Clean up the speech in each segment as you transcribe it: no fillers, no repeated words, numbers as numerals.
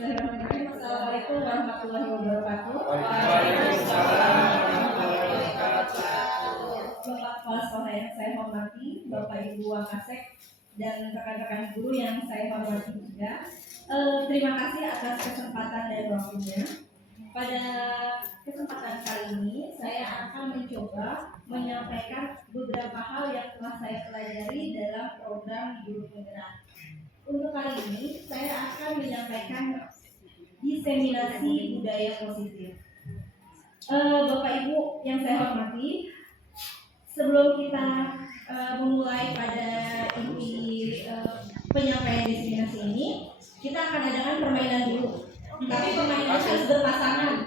Bismillahirrahmanirrahim. Assalamualaikum warahmatullahi wabarakatuh. Bapak Kepala Sekolah yang saya hormati, Bapak Ibu Wakasek dan rekan-rekan guru yang saya hormati juga. Terima kasih atas kesempatan dan waktunya. Pada kesempatan kali ini saya akan mencoba menyampaikan beberapa hal yang telah saya pelajari dalam program Guru Penggerak. Untuk kali ini saya akan menyampaikan diseminasi budaya positif. Bapak Ibu yang saya hormati, sebelum kita memulai pada inti penyampaian diseminasi ini, kita akan adakan permainan dulu. Tapi permainan harus berpasangan.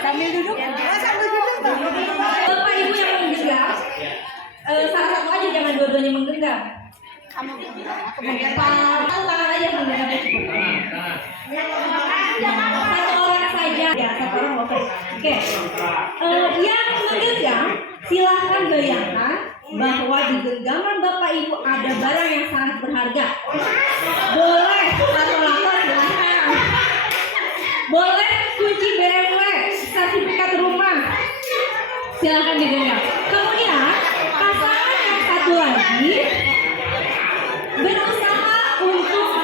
Sambil duduk. Bapak Ibu yang menggenggam, salah satu aja, jangan dua-duanya menggenggam. Kamu aku Tangan aja menggenggam. Satu orang saja, ya satu orang oke. Yang menggenggam, silahkan bayangkan bahwa di genggaman Bapak Ibu ada barang yang sangat berharga. Boleh kalkulator, silahkan. Boleh kunci BMW, sertifikat rumah, silahkan digenggam. Kemudian pasangan yang satu lagi berusaha untuk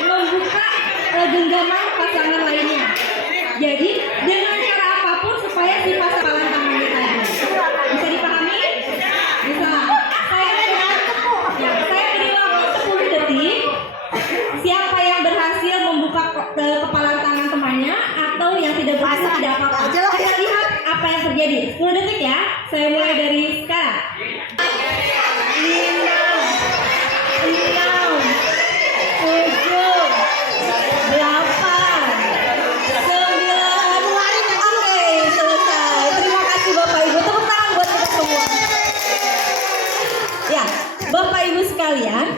membuka genggaman pasangan lainnya. Jadi dengan cara apapun supaya si pasangan tangannya tadi bisa dipahami? Bisa. Saya beri waktu 10 detik. Siapa yang berhasil membuka kepalan tangan temannya atau yang tidak berhasil tidak apa-apa. Kita lihat apa yang terjadi. 10 detik ya. Saya mulai dari sekarang. 5, 4, 3, 2, 1. Bapak Ibu sekalian,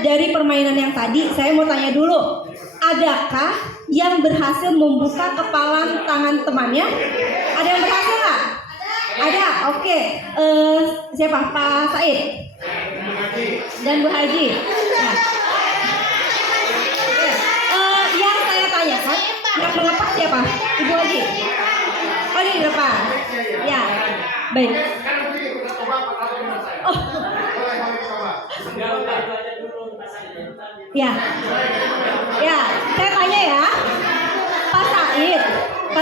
dari permainan yang tadi saya mau tanya dulu, adakah yang berhasil membuka kepalan tangan temannya? Ada yang berhasil nggak? Ada, oke. Siapa? Pak Said dan Bu Haji. Nah. Yang saya tanyakan, yang melepas siapa? Ibu Haji. Oh, di depan. Ya, baik. Oh. Ya, saya tanya ya, Pak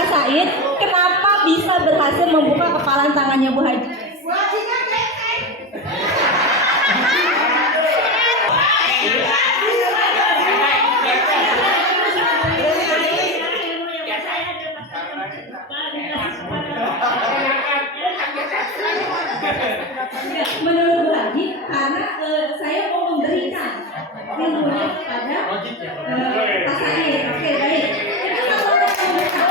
Said, kenapa bisa berhasil membuka kepalan tangannya Bu Haji? Menurut Bu Haji, karena saya mau memberikan ilmunya kepada Pak Said. Oke, baik. Itu satu orang yang memberikan.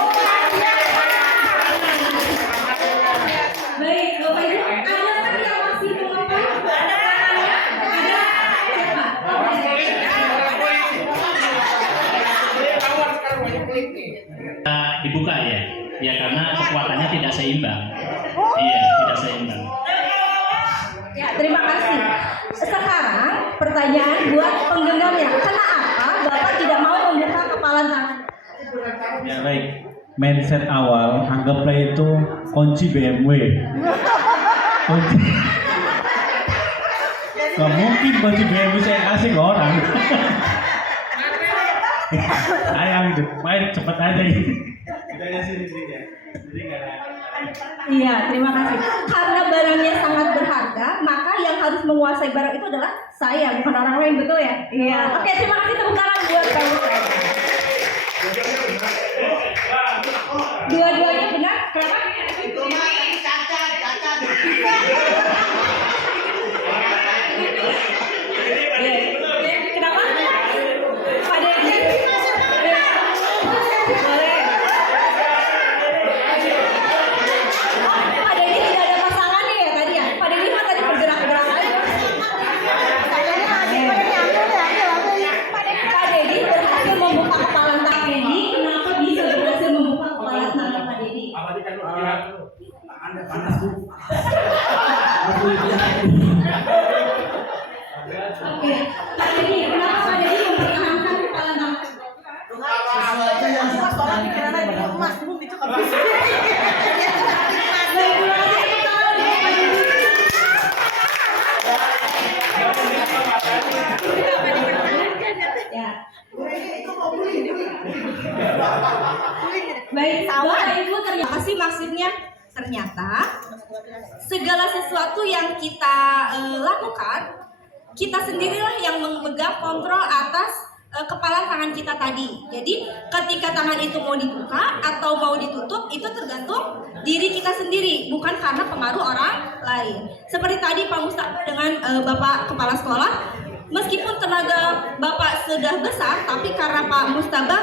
Baik, Bapak Ibu, ada yang masih mengapa? Ada tangannya? Ada siapa? Dibuka ya, ya karena kekuatannya tidak seimbang. Iya, tidak seimbang. Ya, terima kasih. Sekarang pertanyaan buat penggenggamnya, kenapa Bapak tidak mau membuka kepalan tangan? Ya baik, mindset awal anggaplah itu kunci BMW. Kunci. Gak mungkin kunci BMW saya kasih ke orang. Sayang gitu, main cepet aja gitu. Kita aja sini ya. Jadi nggak ada. Iya, terima kasih. Karena barangnya sangat berharga, maka yang harus menguasai barang itu adalah saya, bukan orang lain, betul ya? Iya. Oke, terima kasih, tepuk tangan buat kamu. Dua-duanya benar? Kenapa? Kenapa? Pak Deddy? Boleh. Pak Deddy tidak ada pasangan nih ya tadi ya? Pak Deddy mah tadi bergerak-gerak Ya. Baik, Bapak Ibu, terima kasih. Maksudnya ternyata segala sesuatu yang kita lakukan, kita sendirilah yang memegang kontrol atas kepala tangan kita tadi. Jadi ketika tangan itu mau dibuka atau mau ditutup itu tergantung diri kita sendiri, bukan karena pengaruh orang lain. Seperti tadi Pak Mustafa dengan Bapak Kepala Sekolah, meskipun tenaga Bapak sudah besar, tapi karena Pak Mustafa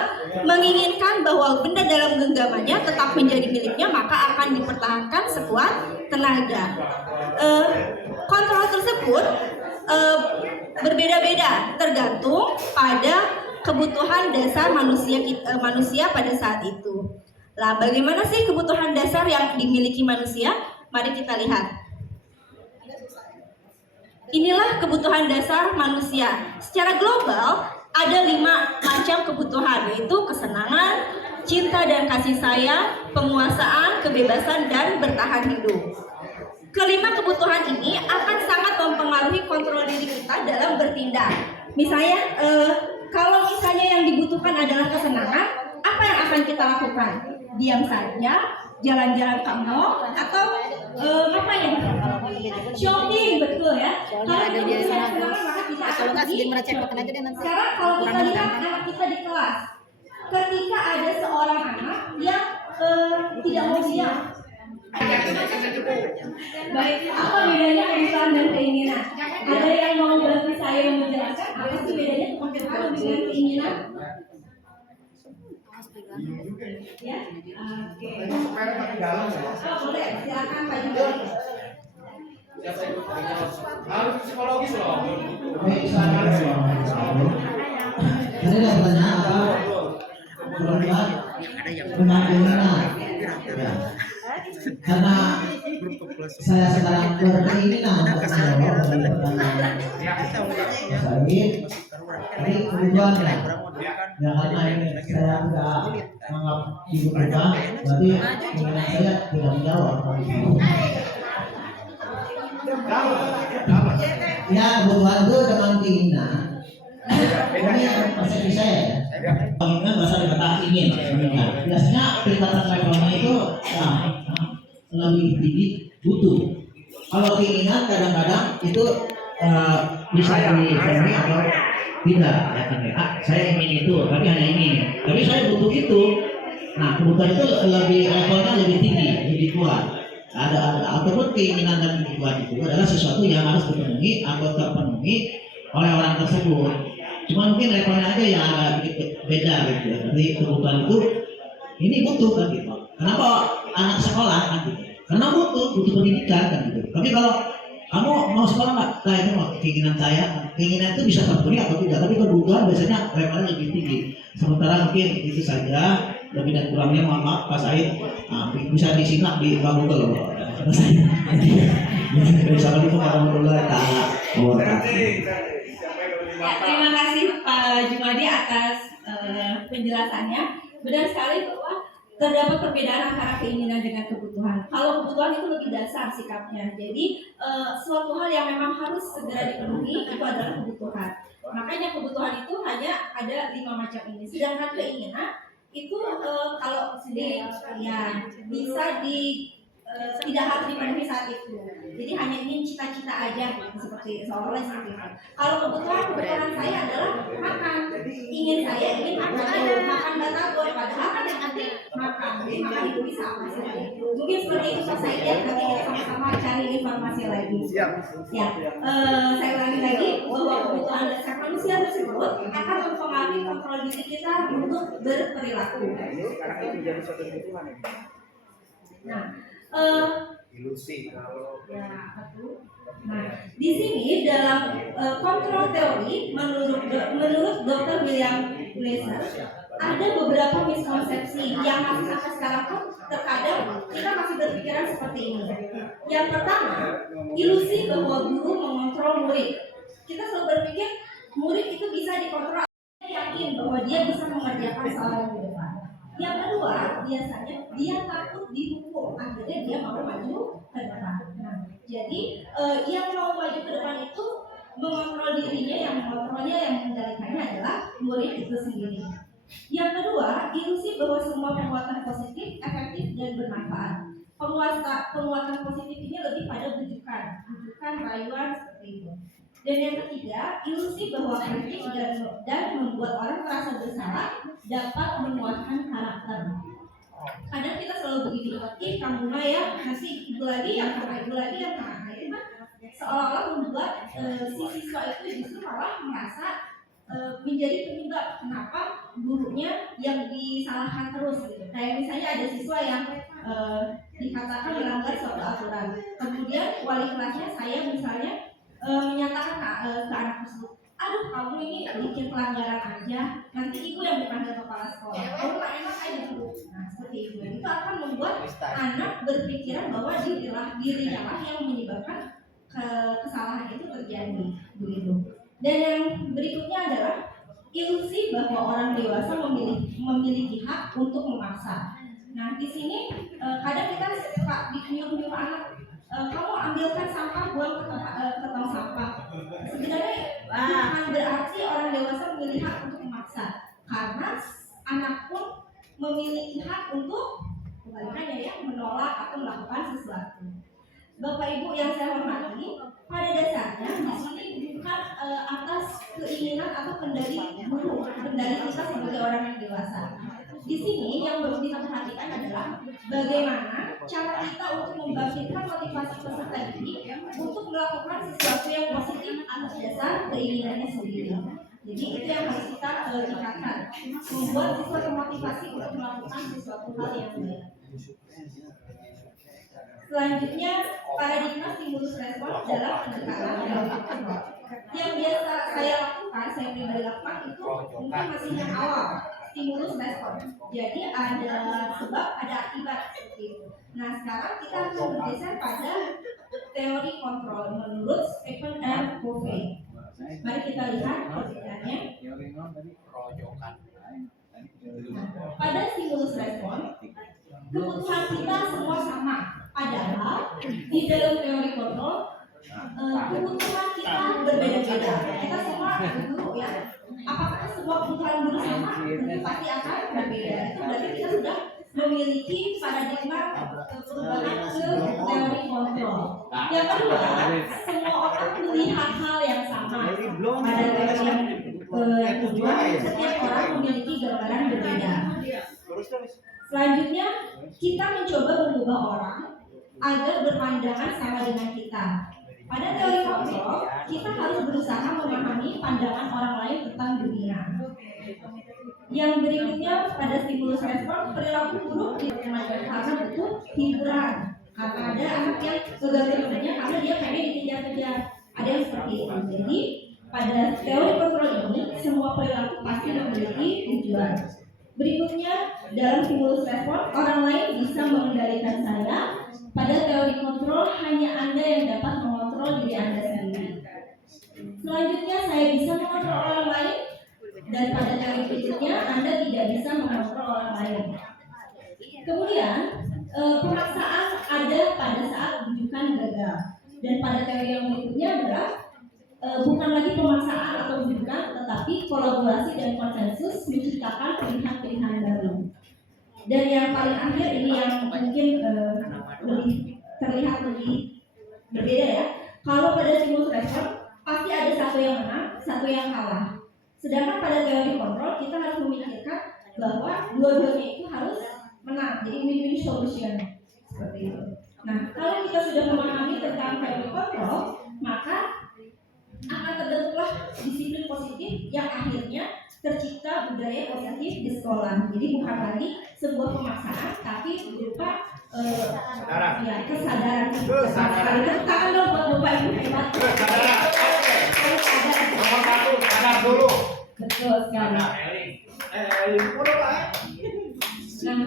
menginginkan bahwa benda dalam genggamannya tetap menjadi miliknya, maka akan dipertahankan sekuat tenaga. Kontrol tersebut berbeda-beda tergantung pada kebutuhan dasar manusia pada saat itu. Lah, bagaimana sih kebutuhan dasar yang dimiliki manusia? Mari kita lihat. Inilah kebutuhan dasar manusia. Secara global ada 5 macam kebutuhan, yaitu kesenangan, cinta dan kasih sayang, penguasaan, kebebasan, dan bertahan hidup. Kelima kebutuhan ini akan sangat mempengaruhi kontrol diri kita dalam bertindak. Misalnya, kalau misalnya yang dibutuhkan adalah kesenangan, apa yang akan kita lakukan? Diam saja, jalan-jalan ke mall, atau ngapain? Shopping, betul ya. Kalau kita butuh kesenangan, maka kita akan pergi. Sekarang kalau kita lihat anak kita di kelas, ketika ada seorang anak yang tidak mau diam. Baik, apa bedanya kebutuhan dan keinginan? Ada yang mau bantu saya menjelaskan apa sih bedanya kebutuhan dengan keinginan? Ya, oke. Oh, boleh, silakan Pak Jumadi. Harus psikologis loh. Tadi ada pertanyaan apa? Berbuat dengan keinginan. Ya. Karena saya sekarang berkeinginan untuk menjawab dari pertanyaan Said, tapi kebetulan ya karena ini saya tidak menganggap dibutuhkan, berarti keinginan saya tidak menjawab. Ya, kebutuhan itu dengan keinginan. Ini persepsi saya. Keinginan berasal dari kata ingin. Biasanya tingkatan levelnya itu lebih tinggi butuh. Kalau keinginan kadang-kadang itu bisa dipenuhi atau tidak. Ya, saya ingin itu, tapi hanya ingin. Tapi saya butuh itu. Nah, kebutuhan itu levelnya lebih tinggi, lebih kuat. Ataupun keinginan dan kebutuhan itu adalah sesuatu yang harus dipenuhi atau terpenuhi oleh orang tersebut. Cuma mungkin levelnya aja yang agak beda gitu. Jadi kebutuhan itu ini butuh kan gitu. Kenapa anak sekolah kan gitu? Karena butuh pendidikan kan gitu. Tapi kalau kamu mau sekolah nggak? Nah itu mah keinginan saya. Keinginan itu bisa terpenuhi atau tidak. Tapi kebutuhan biasanya levelnya lebih tinggi. Sementara mungkin itu saja. Lebih dan kurangnya mohon maaf Pak Said. Nah, bisa disimak di Google loh. Assalamualaikum warahmatullahi wabarakatuh. Ya, terima kasih Pak Jumadi atas penjelasannya. Benar sekali bahwa terdapat perbedaan antara keinginan dengan kebutuhan. Kalau kebutuhan itu lebih dasar sikapnya. Jadi suatu hal yang memang harus segera dipenuhi itu adalah kebutuhan. Makanya kebutuhan itu hanya ada 5 macam ini. Sedangkan keinginan itu kalau sedih ya bisa tidak harus dipenuhi saat itu. Jadi hanya ingin cita-cita aja seperti seolah-olah seperti itu. Kalau kebutuhan saya adalah makan. Ingin makan batagor, padahal kan yang nanti makan. Jadi makan itu bisa apa saja. Mungkin seperti itu Pak Said ya. Nanti kita sama-sama cari informasi lagi. Ya, saya ulangi lagi bahwa kebutuhan dasar manusia tersebut akan mempengaruhi kontrol diri kita untuk berperilaku. Nah, ilusi ya, betul. Nah, di sini dalam kontrol teori menurut Dr. William Glasser ada beberapa miskonsepsi yang masih sampai sekarang pun terkadang kita masih berpikiran seperti ini. Yang pertama, ilusi bahwa guru mengontrol murid. Kita selalu berpikir murid itu bisa dikontrol, yakin bahwa dia bisa mengerjakan soal di depan. Yang kedua, biasanya dia takut dihukum, akhirnya dia mau maju ke depan. Nah, jadi yang mau maju ke depan itu mengontrol dirinya yang mengontrolnya, yang mengendalikannya adalah murid itu sendiri. Yang kedua, ilusi bahwa semua penguatan positif, efektif dan bermanfaat. Penguatan positif ini lebih pada bujukan, rayuan seperti itu. Dan yang ketiga, ilusi bahwa kritik dan membuat orang merasa bersalah dapat menguatkan karakter. Kadang kita selalu begini, ih kamu mah ya, nanti itu lagi yang kena, itu lagi yang kena. Nah, itu kan seolah-olah membuat si siswa itu justru malah merasa menjadi penyebab kenapa gurunya yang disalahkan terus gitu. Kayak misalnya ada siswa yang dikatakan melanggar suatu aturan, kemudian wali kelasnya saya misalnya menyatakan ke anak tersebut, aduh kamu ini bikin pelanggaran aja, nanti ibu yang dipanggil kepala sekolah, kamu mah enak aja dulu. Nah seperti itu akan membuat anak berpikiran bahwa dirinya lah yang menyebabkan kesalahan itu terjadi begitu. Dan yang berikutnya adalah ilusi bahwa orang dewasa memiliki hak untuk memaksa. Nah di sini kadang kita suka nyuruh anak, kamu ambilkan sampah, buang ke tong sampah. Sebenarnya bukan berarti orang dewasa memiliki hak untuk memaksa, karena anak pun memiliki hak untuk kebalikannya ya, menolak atau melakukan sesuatu. Bapak Ibu yang saya hormati, pada dasarnya di sini bukan atas keinginan atau kendali kita sebagai orang yang dewasa. Di sini yang perlu kita perhatikan adalah bagaimana cara kita untuk membangkitkan motivasi peserta didik untuk melakukan sesuatu yang positif atas dasar keinginannya sendiri. Jadi itu yang harus kita tingkatkan, membuat siswa termotivasi untuk melakukan sesuatu hal yang baik. Selanjutnya, paradigma stimulus respon dalam pendekatan yang biasa saya lakukan, saya pribadi lakukan itu mungkin masih yang awal, stimulus respon. Jadi ada sebab, ada akibat seperti itu. Nah sekarang kita akan bergeser pada teori kontrol menurut Stephen R. Covey. Mari kita lihat perbedaannya. Pada stimulus respon, kebutuhan kita semua sama. Padahal di dalam teori kontrol kebutuhan kita berbeda-beda. Kita semua guru ya. Apakah semua kebutuhan guru sama? Tentu pasti akan berbeda. Itu berarti kita sudah memiliki paradigma perubahan ke teori kontrol. Yang kedua, semua orang melihat hal yang sama. Pada teori yang kedua, setiap orang memiliki gambaran berbeda. Selanjutnya, kita mencoba mengubah orang agar berpandangan sama dengan kita. Pada teori kontrol, kita harus berusaha memahami pandangan orang lain tentang dunia. Yang berikutnya pada stimulus respon, perilaku buruk dipermainkan karena butuh hiburan. Karena ada anak yang kegaduhannya karena dia pengen dikejar-kejar. Ada yang seperti itu. Jadi pada teori kontrol ini, semua perilaku pasti memiliki tujuan. Berikutnya, dalam stimulus respon, orang lain bisa mengendalikan saya. Pada teori kontrol, hanya Anda yang dapat mengontrol diri Anda sendiri. Selanjutnya, saya bisa mengontrol orang lain. Dan pada teori berikutnya, Anda tidak bisa mengontrol orang lain. Kemudian, pemaksaan ada pada saat bujukan gagal. Dan pada teori yang berikutnya adalah bukan lagi pemaksaan atau bujukan, tetapi kolaborasi dan konsensus menciptakan pilihan-pilihan baru. Dan yang paling akhir ini yang mungkin lebih terlihat lebih berbeda ya. Kalau pada stimulus respon pasti ada satu yang menang, satu yang kalah. Sedangkan pada teori kontrol kita harus memikirkan bahwa dua-duanya itu harus menang. Jadi win-win solution seperti itu. Nah, kalau kita sudah memahami tentang teori kontrol, maka akan terbentuklah disiplin positif yang akhirnya tercipta budaya positif di sekolah. Jadi bukan lagi sebuah pemaksaan, tapi berupa ya, kesadaran. Tangan dong buat Bapak Ibu hebat. Sadar dulu. Betul sekali. Nah,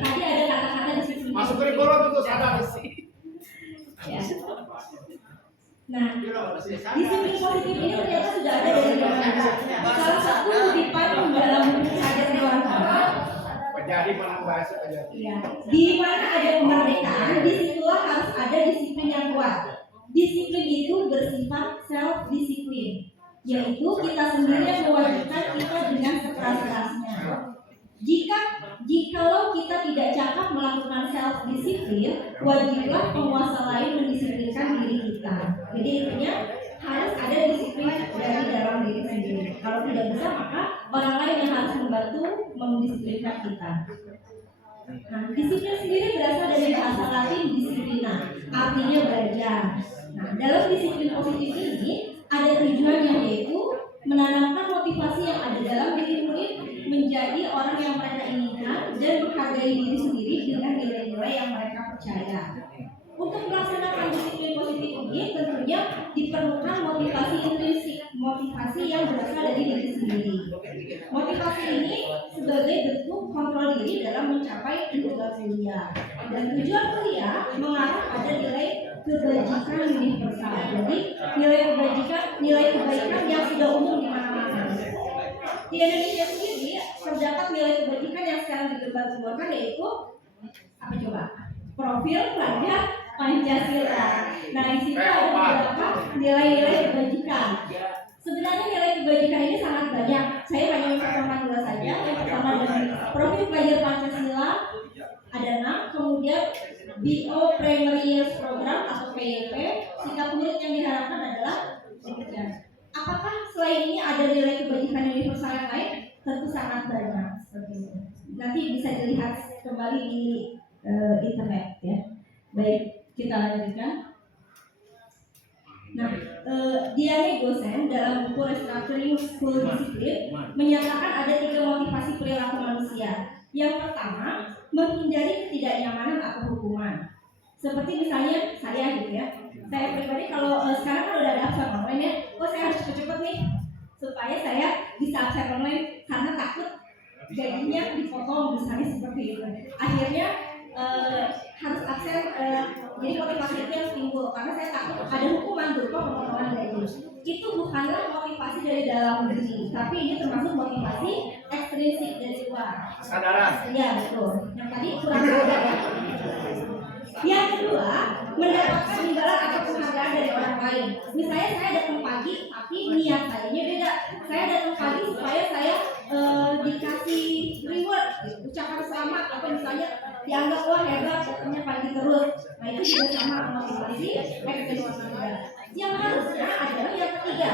tadi ada kata-kata disiplin. Masuk kurikulum itu sadar. Ya. Nah, disiplin positif ini ternyata sudah ada dari zaman dulu. Salah satu kutipan dalam sadar dewasa. Jadi menang bahasa aja. Iya. Di mana ada kemerdekaan, disitulah harus ada disiplin yang kuat. Disiplin itu bersifat self disiplin. yaitu kita sendiri yang mewajibkan kita dengan sekeras-kerasnya. Jikalau kita tidak cakap melakukan self disiplin, wajiblah penguasa lain mendisiplinkan diri kita. Jadi intinya harus ada disiplin dari dalam diri sendiri. Kalau tidak bisa, maka orang lain yang harus membantu mendisiplinkan kita. Nah, disiplin sendiri berasal dari bahasa Latin disiplina, artinya belajar. Nah, dalam disiplin positif ini ada tujuannya, yaitu menanamkan motivasi yang ada dalam diri murid menjadi orang yang mereka inginkan dan menghargai diri sendiri dengan nilai-nilai yang mereka percaya. Untuk melaksanakan disiplin positif ini tentunya diperlukan motivasi intrinsik, motivasi yang berasal dari diri sendiri. Motivasi ini sebagai bentuk kontrol diri dalam mencapai tujuan kuliah. Dan tujuan kuliah mengarah pada nilai kebajikan universal. Jadi nilai kebaikan yang sudah umum di mana-mana. Di Indonesia sendiri terdapat nilai kebajikan yang sekarang digembar-gemborkan, yaitu apa coba? Profil pelajar Pancasila. Nah, di situ ada beberapa nilai-nilai kebajikan. Sebenarnya nilai kebajikan ini sangat banyak. Saya hanya mencontohkan dua saja. Yang pertama dari profil pelajar Pancasila ada 6, kemudian BO Primary Years Program atau PYP. Sikap murid yang diharapkan adalah demikian. Apakah selain ini ada nilai kebajikan universal yang lain? Tentu sangat banyak. Nanti bisa dilihat kembali di internet ya. Baik, kita lanjutkan. Nah, Diane Gosen dalam buku Restructuring School Discipline menyatakan ada 3 motivasi perilaku manusia. Yang pertama, menghindari ketidaknyamanan atau hukuman. Seperti misalnya saya gitu ya. Saya pribadi kalau sekarang kan udah ada absen online ya, saya harus cepet-cepet nih supaya saya bisa absen online karena takut gajinya dipotong misalnya seperti itu. Akhirnya harus absen, jadi motivasi itu yang timbul karena saya takut ada hukuman berupa pemotongan gaji. Itu bukanlah motivasi dari dalam diri, tapi ini termasuk motivasi ekstrinsik dari luar. Kesadaran. Iya betul. Yang tadi kurang sadar ya. Yang kedua, mendapatkan imbalan atau penghargaan dari orang lain. Misalnya saya datang pagi, tapi niat sayanya beda. Saya datang pagi supaya saya dikasih reward, ucapan selamat, atau misalnya dianggap wah hebat, datangnya pagi terus. Nah itu juga sama motivasi ekstrinsi juga. Yang harusnya adalah yang ketiga,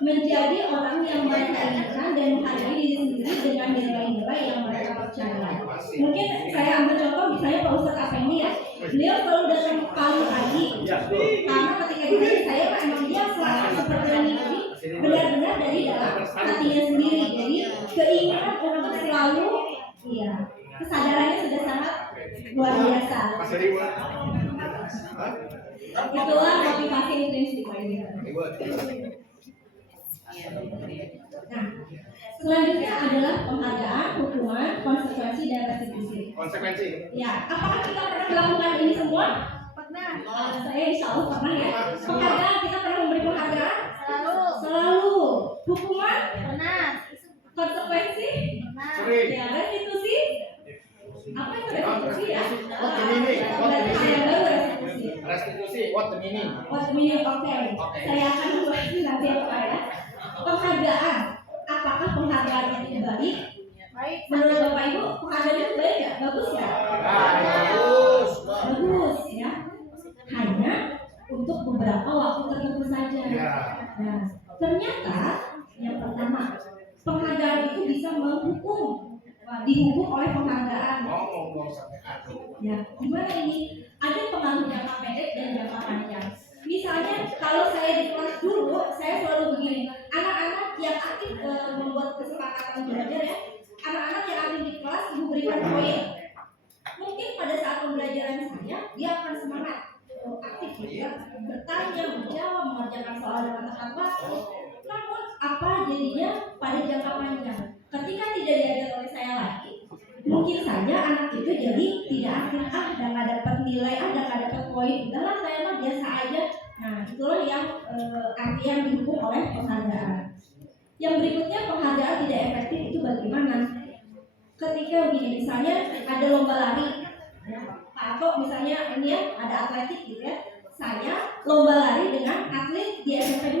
menjadi orang yang mereka inginkan dan menghargai diri sendiri dengan nilai-nilai yang mereka percaya. Mungkin saya ambil contoh misalnya Pak Ustadz Afendi ya, beliau selalu datang paling pagi karena ketika ditanya saya memang dia selalu seperti ini benar-benar dari dalam hatinya sendiri. Jadi keinginan untuk selalu, iya, kesadarannya sudah sangat luar biasa. Itulah motivasi intrinsik. Nah, selanjutnya adalah penghargaan, hukuman, konsekuensi, dan restitusi. Konsekuensi. Ya, apakah kita pernah melakukan ini semua? Pernah. Saya insya Allah pernah ya. Penghargaan, kita pernah memberi penghargaan? Selalu. Hukuman? Pernah. Konsekuensi? Pernah. Sering. Ya, restitusi? Apa itu restitusi ya? What the meaning? What the meaning? Yang baru restitusi. Restitusi. What the meaning? What the meaning? Oke. Saya akan membahas nanti apa ya. Penghargaan, apakah penghargaan itu baik? Baik. Menurut Bapak Ibu, penghargaan itu baik nggak? Bagus nggak? Bagus. Bagus ya. Hanya untuk beberapa waktu tertentu saja. Nah, ternyata yang pertama, penghargaan itu bisa menghukum, dihukum oleh penghargaan. Ya, gimana ini? Ada pengaruh jangka pendek dan jangka panjang. Misalnya kalau saya di kelas dulu, saya selalu begini, anak-anak yang aktif membuat kesepakatan belajar ya, anak-anak yang aktif di kelas ibu berikan poin. Mungkin pada saat pembelajaran saya, dia akan semangat aktif ya, bertanya, menjawab, mengerjakan soal dengan tepat waktu. Namun apa jadinya pada jangka panjang? Ketika tidak diajar oleh saya lagi, mungkin saja anak itu jadi tidak aktif, dan nggak dapat nilai, dan nggak dapat poin. Udahlah saya mah biasa aja. Nah itulah yang artian dihukum oleh penghargaan. Yang berikutnya, penghargaan tidak efektif itu bagaimana? Ketika begini, misalnya ada lomba lari, atau misalnya ini ya ada atletik gitu ya. Saya lomba lari dengan atlet di SMP 2.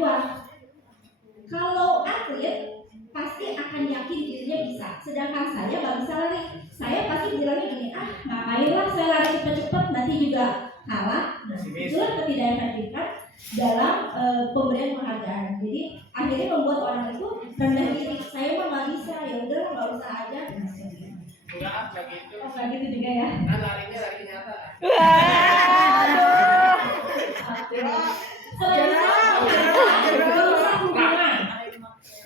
Kalau atlet pasti akan yakin dirinya bisa, sedangkan saya nggak bisa lari. Saya pasti bilangnya gini, ngapain lah saya lari cepet-cepet nanti juga kalah. Nah, itulah ketidakefektifan dalam pemberian penghargaan. Jadi akhirnya membuat orang itu rendah diri. Saya mah nggak bisa, ya udah nggak usah aja. Enggak begitu. Oh, nggak gitu juga ya. Kan larinya lari nyata. Selanjutnya merusak hubungan.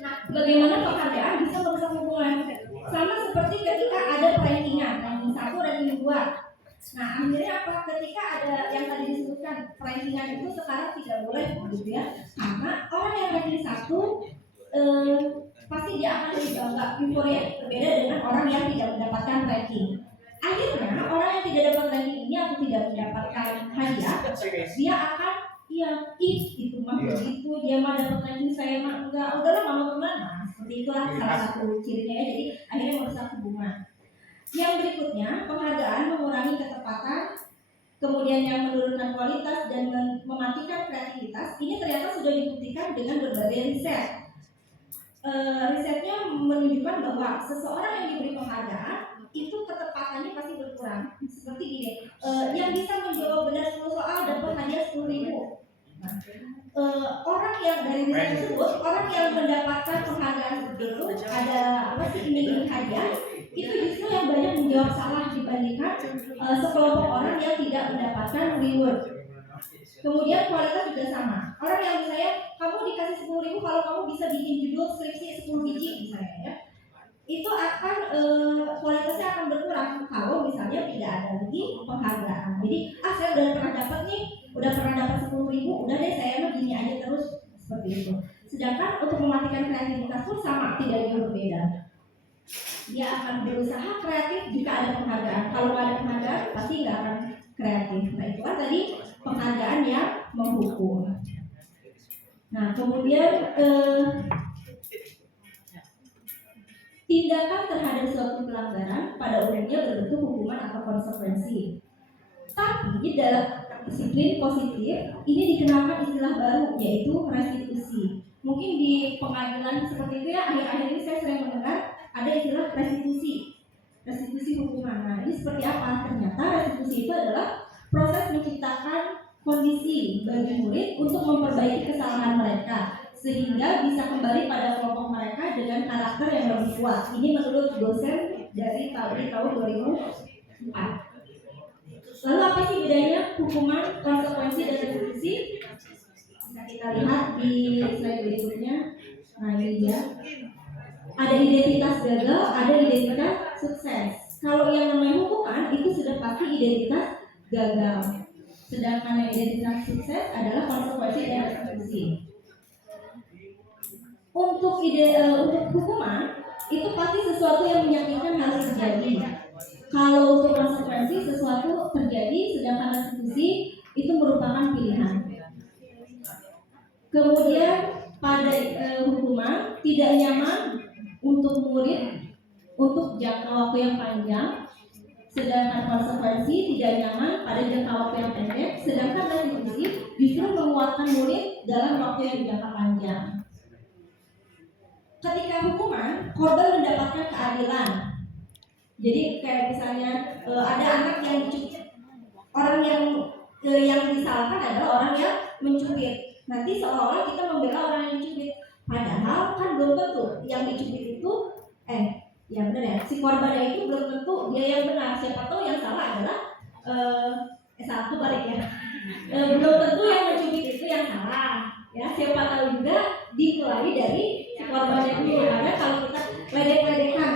Nah, bagaimana penghargaan bisa merusak hubungan? Sama seperti ketika ada rankingan, ranking 1, ranking 2. Nah, akhirnya apa? Ketika ada yang tadi disebutkan rankingan itu sekarang tidak boleh, gitu ya. Karena orang yang ranking 1 pasti dia akan lebih bangga, euforia, berbeda dengan orang yang tidak mendapatkan ranking. Akhirnya orang yang tidak dapat ranking ini atau tidak mendapatkan hadiah, dia akan itu mah begitu, dia mah dapat ranking, saya mah enggak, udahlah nggak mau teman. Nah, seperti itulah salah satu cirinya ya. Jadi akhirnya merusak hubungan. Yang berikutnya, penghargaan mengurangi ketepatan, kemudian yang menurunkan kualitas dan mematikan kreativitas. Ini ternyata sudah dibuktikan dengan berbagai riset. Risetnya menunjukkan bahwa seseorang yang diberi penghargaan itu ketepatannya pasti berkurang. Seperti gini, yang bisa menjawab benar 10 soal dapat hadiah 10.000. Orang yang dari riset tersebut, orang yang mendapatkan penghargaan seperti itu, ada iming-iming hadiah, itu justru yang banyak menjawab salah dibandingkan sekelompok orang yang tidak mendapatkan reward. Kemudian kualitas juga sama. Orang yang misalnya kamu dikasih 10.000 kalau kamu bisa bikin judul skripsi 10 biji misalnya ya, itu akan kualitasnya akan berkurang kalau misalnya tidak ada lagi penghargaan. Jadi saya udah pernah dapat nih, udah pernah dapat 10.000, udah deh saya mah gini aja terus, seperti itu. Sedangkan untuk mematikan kreativitas pun sama, tidak jauh berbeda. Dia akan berusaha kreatif jika ada penghargaan. Kalau nggak ada penghargaan pasti nggak akan kreatif. Nah itu kan tadi penghargaan yang menghukum. Nah kemudian tindakan terhadap suatu pelanggaran pada umumnya berbentuk hukuman atau konsekuensi. Tapi dalam disiplin positif ini dikenakan istilah baru, yaitu restitusi. Mungkin di pengadilan seperti itu ya, akhir-akhir ini saya sering mendengar ada istilah restitusi hukuman. Nah ini seperti apa? Ternyata restitusi itu adalah proses menciptakan kondisi bagi murid untuk memperbaiki kesalahan mereka sehingga bisa kembali pada kelompok mereka dengan karakter yang lebih kuat. Ini menurut dosen dari tahun 2004. Lalu apa sih bedanya hukuman, konsekuensi, dan restitusi? Bisa kita lihat di slide berikutnya. Nah ini dia. Ada identitas gagal, ada identitas sukses. Kalau yang namanya hukuman itu sudah pasti identitas gagal. Sedangkan yang identitas sukses adalah konsekuensi dan restitusi. Untuk hukuman itu pasti sesuatu yang menyakitkan harus terjadi. Kalau untuk konsekuensi sesuatu terjadi, sedangkan restitusi itu merupakan pilihan. Kemudian pada hukuman tidak nyaman untuk murid untuk jangka waktu yang panjang, sedangkan konsekuensi tidak nyaman pada jangka waktu yang pendek, sedangkan restitusi justru menguatkan murid dalam waktu yang jangka panjang. Ketika hukuman, korban mendapatkan keadilan. Jadi kayak misalnya ada anak yang dicubit, orang yang disalahkan adalah orang yang mencubit. Nanti seolah-olah kita membela orang yang dicubit, padahal kan belum tentu yang dicubit itu yang benar ya, si korbannya itu belum tentu dia yang benar. Siapa tahu yang salah adalah satu balik ya, belum tentu yang mencubit itu yang salah ya. Siapa tahu juga dimulai dari si korbannya dulu. Karena kalau kita ledek-ledekan,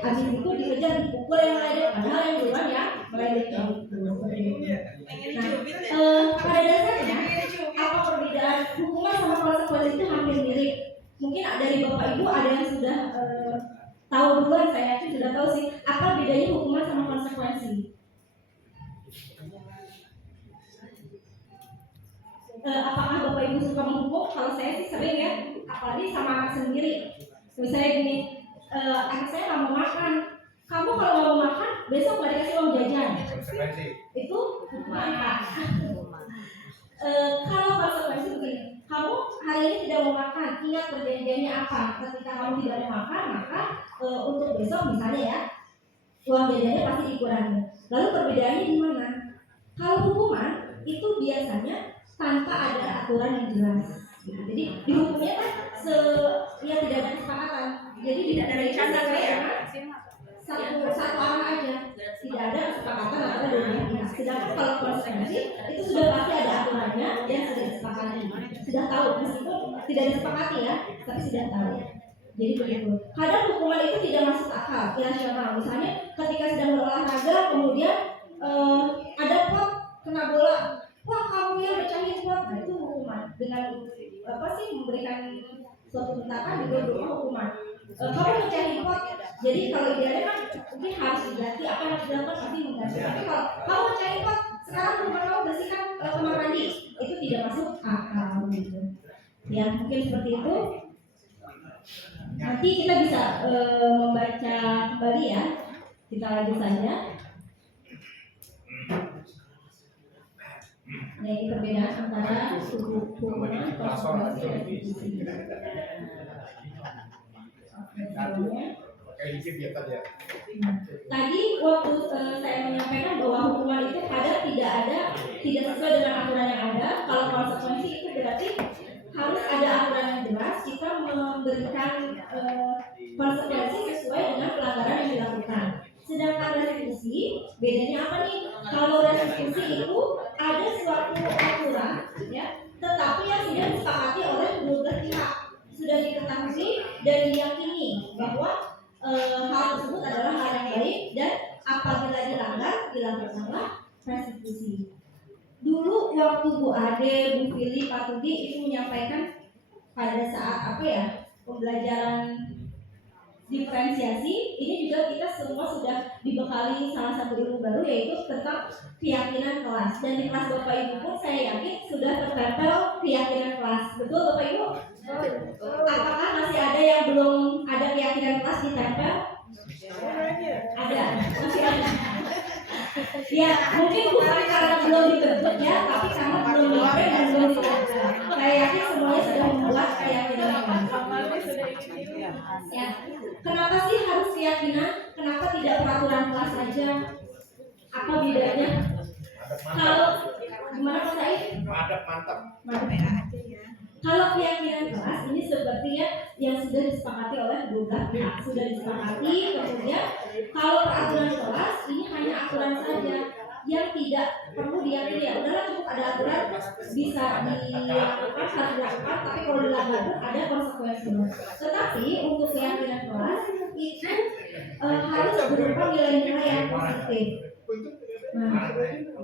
habis itu dikejar dipukul yang meledek, padahal yang duluan ya meledek itu. Nah, pada dasarnya apa perbedaan hukuman sama konsekuensi itu hampir mirip. Mungkin dari bapak ibu ada yang sudah tahu duluan, saya yakin sudah tahu sih apa bedanya hukuman sama konsekuensi. Apakah bapak ibu suka menghukum? Kalau saya sih sering ya, apalagi sama anak sendiri. Misalnya gini, anak saya nggak mau makan, kamu kalau nggak mau makan besok nggak dikasih uang jajan, itu hukuman. Kalau konsekuensi begini, kamu hari ini tidak mau makan, ingat perjanjiannya apa? Ketika kamu tidak mau makan, maka untuk besok misalnya ya, uang jajannya pasti dikurangi. Lalu perbedaannya di mana? Kalau hukuman itu biasanya tanpa ada aturan yang jelas. Jadi dihukumnya kan tidak ada kesepakatan. Jadi tidak ada rencana ya. Satu arah aja, tidak ada kesepakatan antara dua pihak. Sedangkan kalau konsekuensi itu sudah pasti ada aturannya dan sudah disepakati, sudah tahu meskipun tidak disepakati ya, tapi sudah tahu. Jadi begitu. Kadang hukuman itu tidak masuk akal, irasional. Misalnya ketika sedang berolahraga, kemudian ada pot kena bola, wah kamu yang mecahin pot, nah itu hukuman. Dengan memberikan suatu bentakan juga berupa hukuman. Kamu mecahin pot, jadi kalau idealnya kan mungkin harus diganti, apa yang harus dilakukan pasti mengganti. Tapi kalau kamu mecahin pot, sekarang rumah kamu bersihkan kamar mandi, itu tidak masuk akal gitu. Ya mungkin seperti itu. Nanti kita bisa membaca kembali ya. Kita lanjut saja. Nah, ini perbedaan antara hukuman, konsekuensi, dan restitusi. Tadi waktu saya menyampaikan bahwa hukuman itu tidak sesuai dengan aturan yang ada. Kalau konsekuensi itu berarti harus ada aturan yang jelas. Kita memberikan konsekuensi sesuai dengan pelanggaran yang dilakukan. Sedangkan restitusi bedanya apa nih? Kalau restitusi itu ada suatu aturan, ya, tetapi yang sudah disepakati oleh kedua belah pihak, sudah diketahui dan diyakini bahwa hal tersebut adalah hal yang baik dan apabila dilanggar dilakukanlah restitusi. Dulu waktu Bu Ade, Bu Fili, Pak Tudi itu menyampaikan pada saat pembelajaran diferensiasi, ini juga kita semua sudah dibekali salah satu ilmu baru yaitu tentang keyakinan kelas. Dan di kelas Bapak Ibu pun saya yakin sudah tertempel keyakinan kelas. Betul Bapak Ibu? Apakah masih ada yang belum ada keyakinan kelas ditempel? Ada, masih ada. Ya, mungkin bukan karena belum dibentuk ya, tapi karena belum dibentuk dan belum ditempel. Saya yakin semuanya sudah membuat keyakinan kelas. Ya, kenapa sih harus keyakinan? Kenapa tidak peraturan kelas saja? Apa bedanya? Kalau gimana Pak Said? Mantap. Kalau keyakinan kelas ini sepertinya yang sudah disepakati oleh kedua belah pihak, sudah disepakati. Kemudian kalau peraturan kelas ini hanya aturan saja yang tidak perlu diyakini. Ya udahlah, cukup ada aturan, bisa dilakukan, harus dilakukan, tapi kalau dilanggar pun ada konsekuensinya. Tetapi untuk keyakinan kelas itu harus berupa nilai-nilai yang positif. Nah,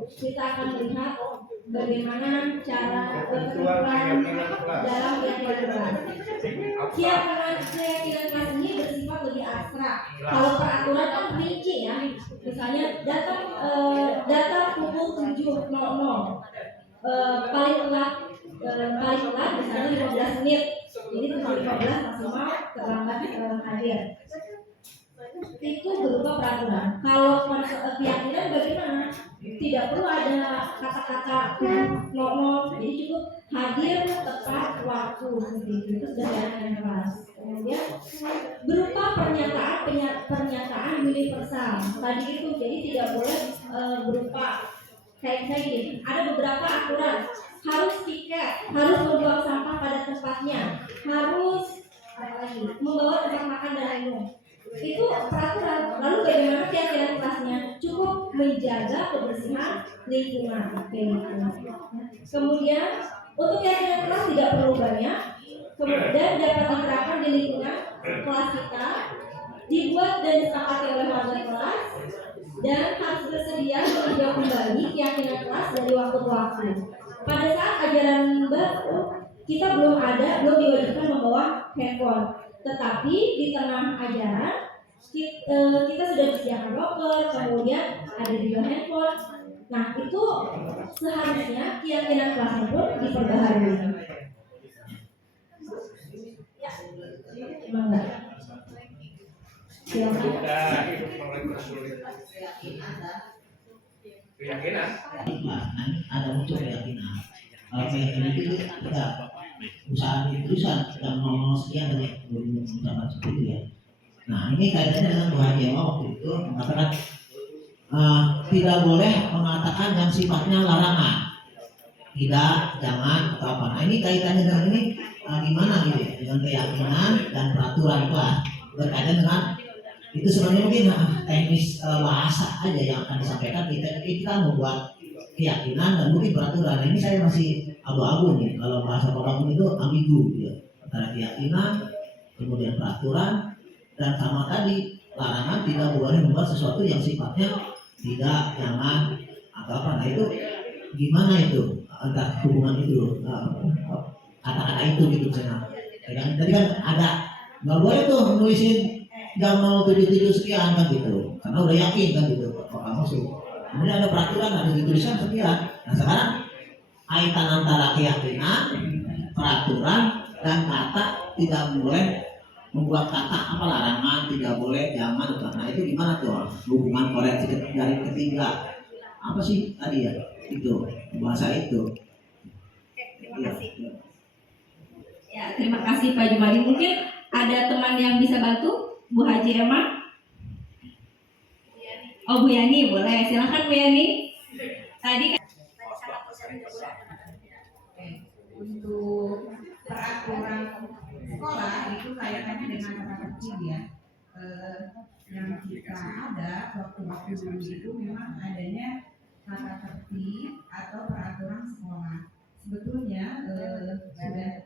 kita akan melihat bagaimana cara berkesimpulan dalam keyakinan kelas. Keyakinan kelas ini bersifat lebih abstrak. Kalau peraturan kan rinci ya. Misalnya datang pukul 7.00. Paling telat misalnya 15 menit. Jadi 7.15 maksimal terlambat hadir. Itu berupa peraturan. Kalau keyakinan bagaimana? Tidak perlu ada kata-kata nomor, jadi cukup hadir tepat waktu seperti itu sudah keyakinan kelas. Kemudian berupa pernyataan universal. Tadi itu jadi tidak boleh berupa kayak gini. Ada beberapa aturan, harus piket, harus membuang sampah pada tempatnya, harus membawa tempat makan dan minum. Itu peraturan. Lalu bagaimana keyakinan kelasnya? Cukup menjaga kebersihan lingkungan. Kemudian untuk keyakinan kelas tidak perlu banyak. Kemudian dapat diterapkan di lingkungan kelas kita, dibuat dan disepakati oleh warga kelas, dan harus bersedia meninjau kembali keyakinan kelas dari waktu ke waktu. Pada saat ajaran baru, kita belum diwajibkan membawa handphone. Tetapi di tengah ajaran kita sudah disediakan loker, kemudian ada juga handphone. Nah itu seharusnya keyakinan kelasnya pun diperbaharui. Ya, enggak. Silakan. Keyakinan. Ada muncul keyakinan. Keyakinan itu tidak perusahaan itu yang mau sekian dari ucapan seperti itu ya. Nah ini kaitannya dengan Bu Haji waktu itu mengatakan tidak boleh mengatakan yang sifatnya larangan, tidak, jangan atau apa. Nah ini kaitannya dengan ini gimana gitu ya, dengan keyakinan dan peraturan kelas berkaitan dengan itu sebenarnya mungkin teknis bahasa aja yang akan disampaikan. Kita membuat keyakinan dan mungkin peraturan. Nah, ini saya masih abu-abu nih kalau bahasa apapun itu ambigu ya, antara keyakinan kemudian peraturan dan sama tadi larangan tidak boleh membuat sesuatu yang sifatnya tidak, jangan atau apa. Nah itu gimana itu antara hubungan itu kata-kata itu gitu misalnya. Tadi kan ada nggak boleh tuh nulisin jam 077 sekian kan gitu, karena udah yakin kan gitu kalau masuk. Kemudian ada peraturan ada ditulisan sekian. Nah sekarang kaitan antara keyakinan, peraturan dan kata tidak boleh membuat kata apa larangan, tidak boleh, jangan. Nah itu gimana tuh hubungan koreksi dari ketiga apa sih tadi ya itu bahasa itu. Terima kasih. Ya, terima kasih Pak Jumadi. Mungkin ada teman yang bisa bantu, Bu Haji Emma? Oh Bu Yani, boleh. Silakan Bu Yani. Tadi untuk peraturan sekolah itu kaitannya dengan kata tertib ya. Yang kita ada waktu-waktu dulu itu memang adanya kata tertib atau peraturan sekolah. Sebetulnya sudah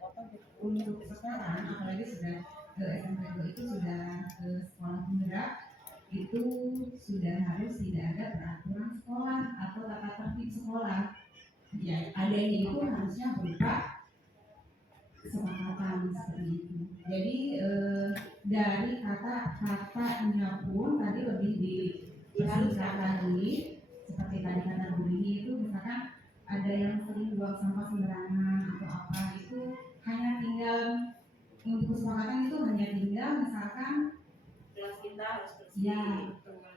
untuk sekarang, apalagi sudah ke SMP 2 itu sudah ke sekolah penggerak, itu sudah harus tidak ada peraturan sekolah atau tata tertib sekolah. Ya, adanya itu harusnya berupa kesepakatan seperti itu. Jadi dari kata-katanya pun tadi lebih diperhatikan lagi, seperti tadi kata Bu Rini itu misalkan ada yang sering buang sampah sembarangan atau apa, itu hanya tinggal untuk kesepakatan itu hanya tinggal misalkan Kelas kita harus bersih. ya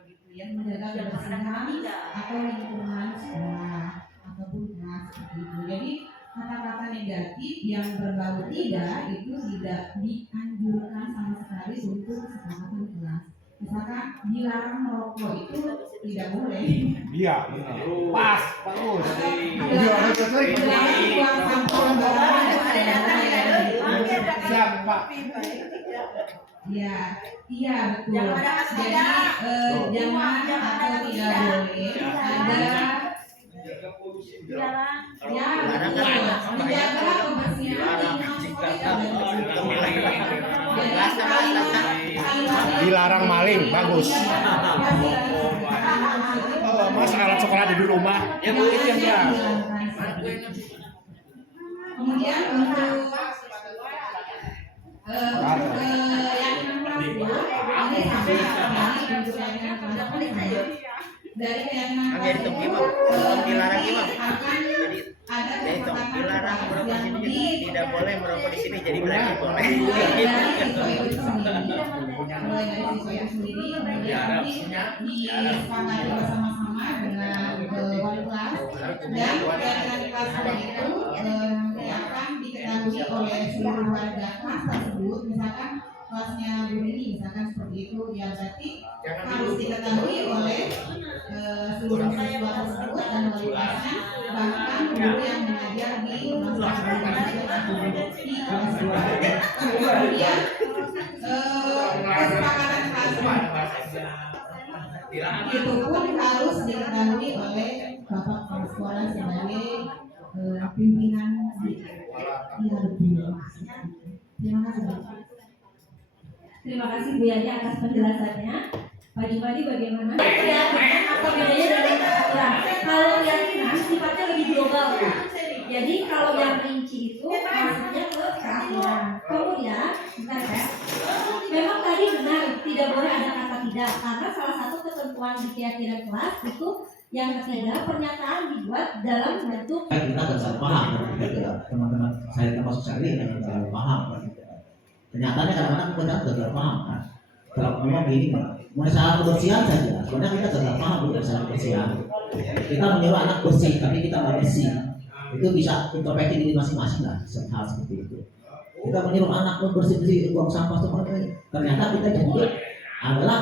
gitu ya, menjaga kebersihan atau lingkungan sekolah ataupun kelas seperti itu. Jadi kata-kata negatif yang berbau tidak itu tidak dianjurkan sama sekali untuk kesepakatan kelas. Misalkan dilarang merokok itu tidak boleh. Iya, pas, bagus. Dilarang buang sampah sembarangan tidak boleh. Siap, Pak. Iya, iya betul. Jangan ada Jadi jangan atau tidak boleh ada ya betul. Menjaga kebersihan lingkungan sekolah. Dilarang maling, bagus. Mas alat sekolah di rumah, ya Bu, itu yang dia. Kemudian untuk keyakinan kelas ini sampai untuk keyakinan kelas dari keyakinan kelas itu akan ada kesepakatan yang tidak boleh merokok di sini, jadi berarti boleh. mulai dari siswa itu sendiri, kemudian nanti disepakati bersama-sama dengan wali kelas, dan keyakinan kelas itu nanti akan diketahui oleh seluruh warga kelas tersebut. Misalkan kelasnya Bu Rini misalkan seperti itu, ya berarti harus diketahui oleh seluruh siswa tersebut dan wali kelasnya, bahkan guru yang mengajar di kelas kemudian kesepakatan kelas itu pun harus diketahui oleh bapak kepala sekolah sebagai pimpinan yang lebih. Terima kasih. terima kasih Bu Yani atas penjelasannya. Pak Jumadi bagaimana? Keyakinan apa bedanya dengan peraturan? Kalau keyakinan sifatnya lebih global ya. Jadi kalau yang rinci itu maksudnya ke keyakinan. Kemudian, bentar ya. Memang tadi benar tidak boleh ada kata tidak karena salah satu ketentuan di keyakinan kelas itu yang ketiga pernyataan dibuat dalam bentuk Kita nggak paham teman-teman saya termasuk saya yang nggak paham. Kenyataannya kadang-kadang kita nggak paham kan. Kalau memang begini masalah kebersihan saja, sebenarnya kita nggak paham bukan masalah kebersihan. Kita menyuruh anak bersih, tapi kita nggak bersih. Itu bisa introspeksi diri masing-masing lah, hal seperti itu. kita menyuruh anak bersih-bersih buang sampah seperti ternyata kita jadi adalah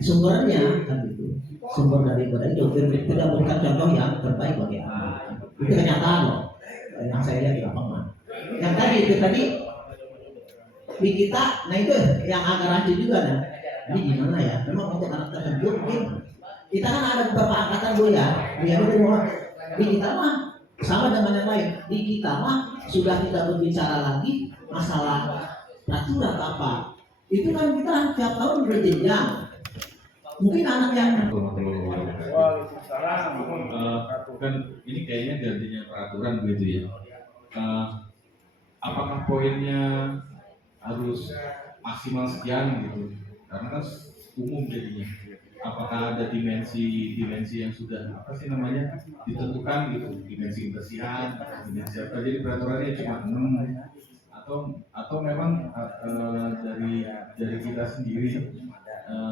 sumbernya kan gitu, sumber daripada itu tidak berikan contoh yang terbaik bagi anak. Itu kenyataan loh yang saya lihat di lapangan. Yang tadi itu di kita, nah itu yang agak rancu juga nah. Ini gimana ya? Memang untuk anak tersebut mungkin kita kan ada beberapa angkatan Bu ya. Di kita mah sama dengan yang lain. Di kita mah sudah tidak berbicara lagi masalah peraturan apa. Itu kan kita tiap tahun berjenjang. Mungkin anak yang kan ini kayaknya gantinya peraturan begitu ya. Apakah poinnya harus maksimal sekian gitu? Karena kan umum jadinya. Apakah ada dimensi yang sudah apa sih namanya ditentukan gitu, dimensi kebersihan, dimensi apa? Jadi peraturannya cuma 6 atau memang dari kita sendiri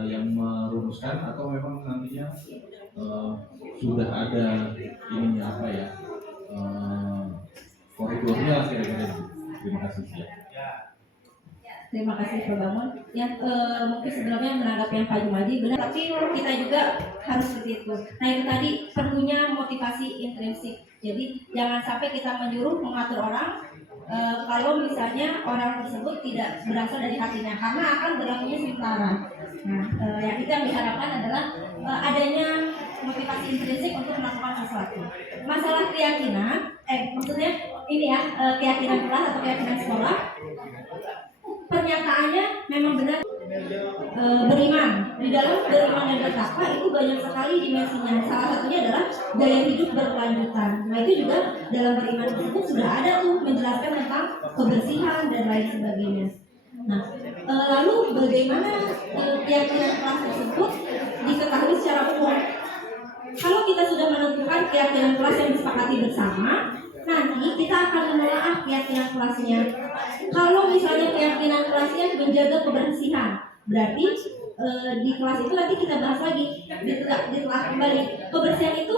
yang merumuskan atau memang nantinya sudah ada ininya apa ya koridornya lah kira-kira. Terima kasih ya. Terima kasih Pak Bangun. Yang mungkin sebelumnya menanggapi yang Pak Jumadi benar, tapi kita juga harus seperti itu. Nah itu tadi perlunya motivasi intrinsik. Jadi jangan sampai kita menyuruh mengatur orang kalau misalnya orang tersebut tidak berasal dari hatinya, karena akan berlakunya sementara. Nah yang kita diharapkan adalah adanya motivasi intrinsik untuk melakukan sesuatu. Masalah keyakinan, maksudnya ini ya keyakinan kelas atau keyakinan sekolah. Pernyataannya memang benar beriman. Di dalam beriman dan bertakwa itu banyak sekali dimensinya. Salah satunya adalah gaya hidup berkelanjutan. Nah itu juga dalam beriman tersebut sudah ada tuh menjelaskan tentang kebersihan dan lain sebagainya. Nah lalu bagaimana keyakinan kelas tersebut diketahui secara umum? Kalau kita sudah menentukan keyakinan kelas yang disepakati bersama, nanti kita akan menelaah keyakinan kelasnya. Kalau misalnya keyakinan kelasnya menjaga kebersihan, berarti di kelas itu nanti kita bahas lagi, ditelah kembali. Kebersihan itu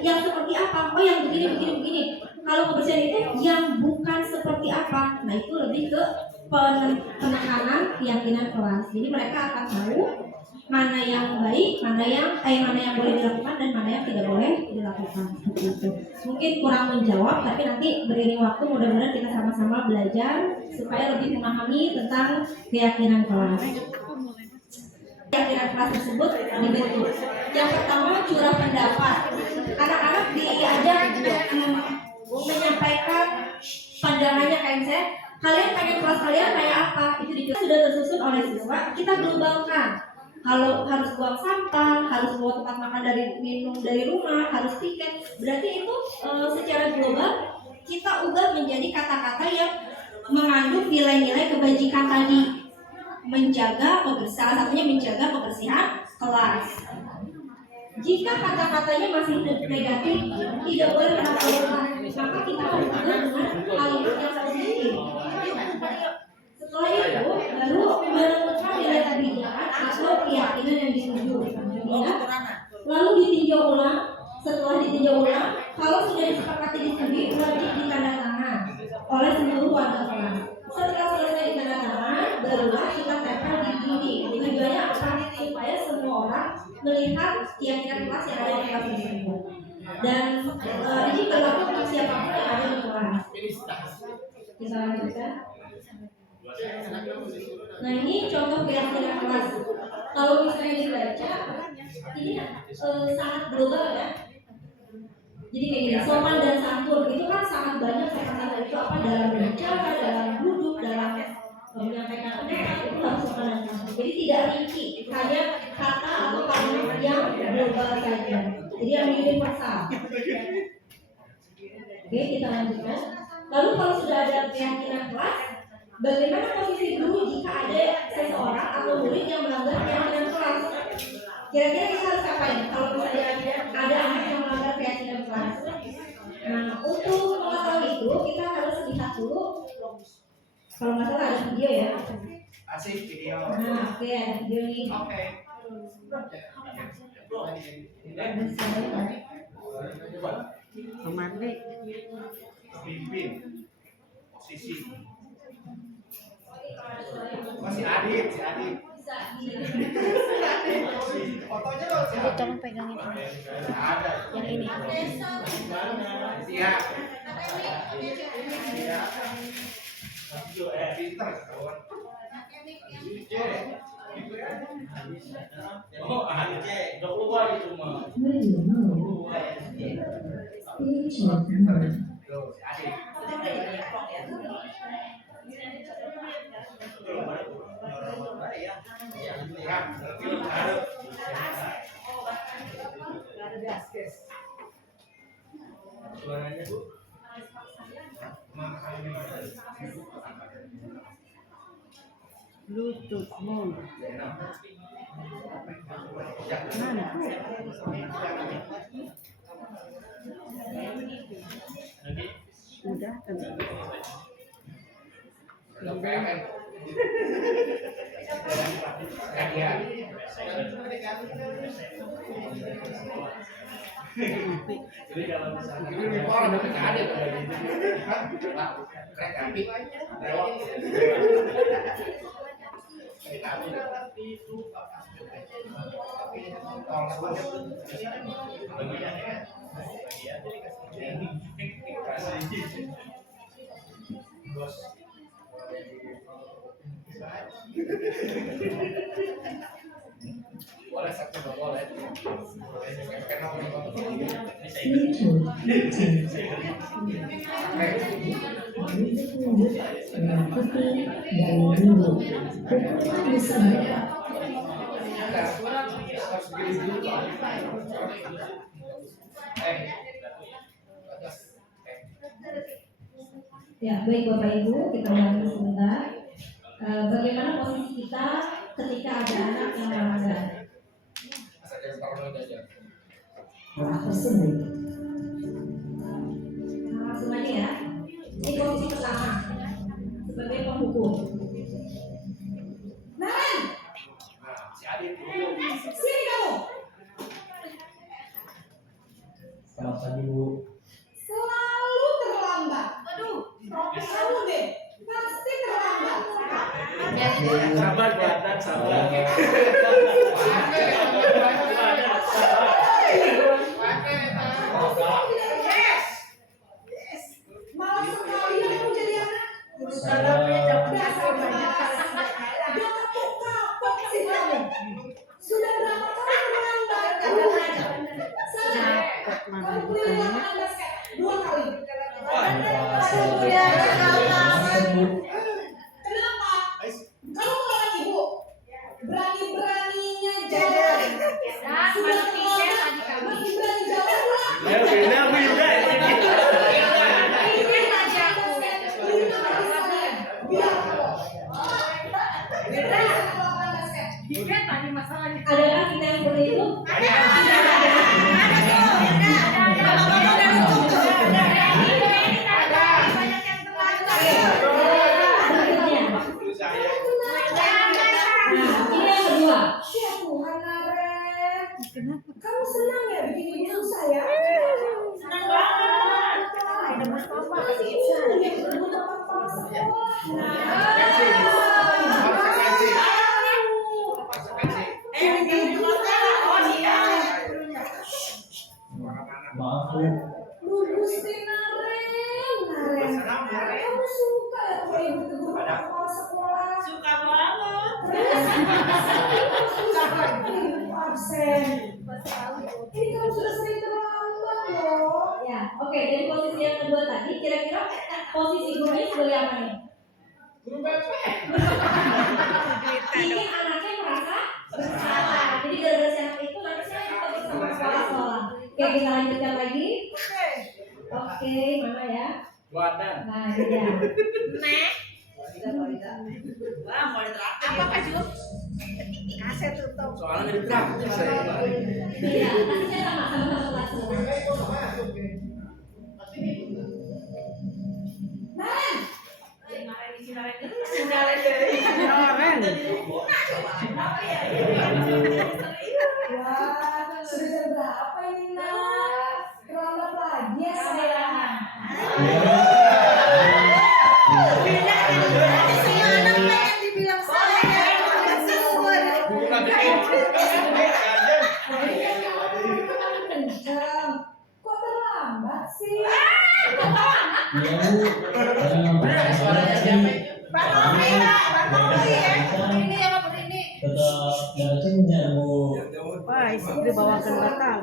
yang seperti apa? Oh yang begini. Kalau kebersihan itu yang bukan seperti apa? Nah itu lebih ke penekanan keyakinan kelas. Jadi mereka akan tahu mana yang baik, mana yang boleh dilakukan dan mana yang tidak boleh dilakukan. Seperti itu. Mungkin kurang menjawab, tapi nanti beriring waktu mudah-mudahan kita sama-sama belajar supaya lebih memahami tentang keyakinan kelas. Keyakinan kelas tersebut dibentuk. Yang pertama curah pendapat. Anak-anak diajak menyampaikan pandangannya kayak saya. Kalian pengen kelas kalian kayak apa? Itu sudah tersusun oleh siswa. Kita globalkan. Kalau harus buang sampah, harus bawa tempat makan minum dari rumah, harus tiket. Berarti itu secara global kita ubah menjadi kata-kata yang mengandung nilai-nilai kebajikan tadi. Salah satunya menjaga kebersihan kelas. Jika kata-katanya masih negatif, tidak boleh dilakukan, maka kita harus ubah dengan kalimat yang positif. Setelah itu baru menentukan nilai kebijakan atau keyakinan yang dituju. Lalu ditinjau ulang. Setelah ditinjau ulang, kalau sudah disepakati disetujui, wajib ditandatangan oleh seluruh warga kelas. Setelah selesai ditandatangan, barulah kita tempel di dinding. Tujuannya apa? Supaya semua orang melihat keyakinan kelas yang ada di kelas tersebut. Dan ini berlaku untuk siapapun yang ada di kelas. Kita lanjutkan. Nah ini contoh keyakinan kelas. Kalau misalnya dibaca, ini sangat global ya. Jadi kayak gini, sopan dan santun itu kan sangat banyak kata-kata itu apa dalam berbicara, dalam duduk, dalam menyampaikan pendapat itu harus sopan dan santun. Jadi tidak rinci, hanya kata atau kalimat yang global saja. Jadi yang universal. Oke, kita lanjutkan. Lalu kalau sudah ada keyakinan kelas, bagaimana posisi guru jika ada seseorang atau murid yang melanggar keyakinan kelas? Kira-kira kita harus apain kalau misalnya ada anak yang melanggar keyakinan kelas? Nah, untuk mengetahui itu kita harus lihat dulu. Kalau nggak salah ada video ya. Asik video. Nah, oke, ada video nih. Oke. Memandai. Pimpin posisi. Ibu tolong pegangin ini. Yang ini. Bluetooth mode. Mana tuh? Udah tadi. Ya, baik Bapak Ibu, kita ulangi sebentar. Bagaimana posisi kita ketika ada anak yang melanggar? Langsung aja ya. Ini posisi pertama sebagai penghukum. Naran, sini kamu. Selamat pagi Bu. Selalu terlambat. Aduh, kamu deh pasti terlambat. Sabar buatan, sabar. Malah sekali aku jadi anak. Sudah berapa kali terlambat? Kamu keliling 2 kali. Kenapa? Kamu ngelawan ibu. Berani-beraninya jalan. Sudah terlambat, masih berani jalan pula. Ya beda Bu juga. Adakah kita yang seperti itu? Ini yang kedua. Ya Tuhan, Naren. Kamu senang ya bikin ibu susah ya? Senang banget. Masih senang ya bertemu papa Maaf Bu. Gusti Naren. Kamu suka ya kalau ibu tegur kepala sekolah? Suka banget. Absen. Ini kamu sudah sering terlambat loh. Ya, oke. Dari posisi yang kedua tadi, kira-kira posisi gurunya sebagai apa nih? Ingin anaknya merasa bersalah. Jadi gara-gara si anak itu nanti saya ikut sama kepala sekolah. Oke, kita lanjutkan lagi. Oke, mana ya? Buatan. Nah, ini dia. Nek. Wah, mau ditraktir. Apa Kak Ju? Kaset tutup. Soalnya dari traktir saya. Iya, nanti saya sama-sama kelas. Naren. Wah, sudah jam berapa ini nak? Terlambat lagi ya sayang. Semua anak pengen dibilang saya. tetap jaga Bu. Wah, itu dibawakan batal.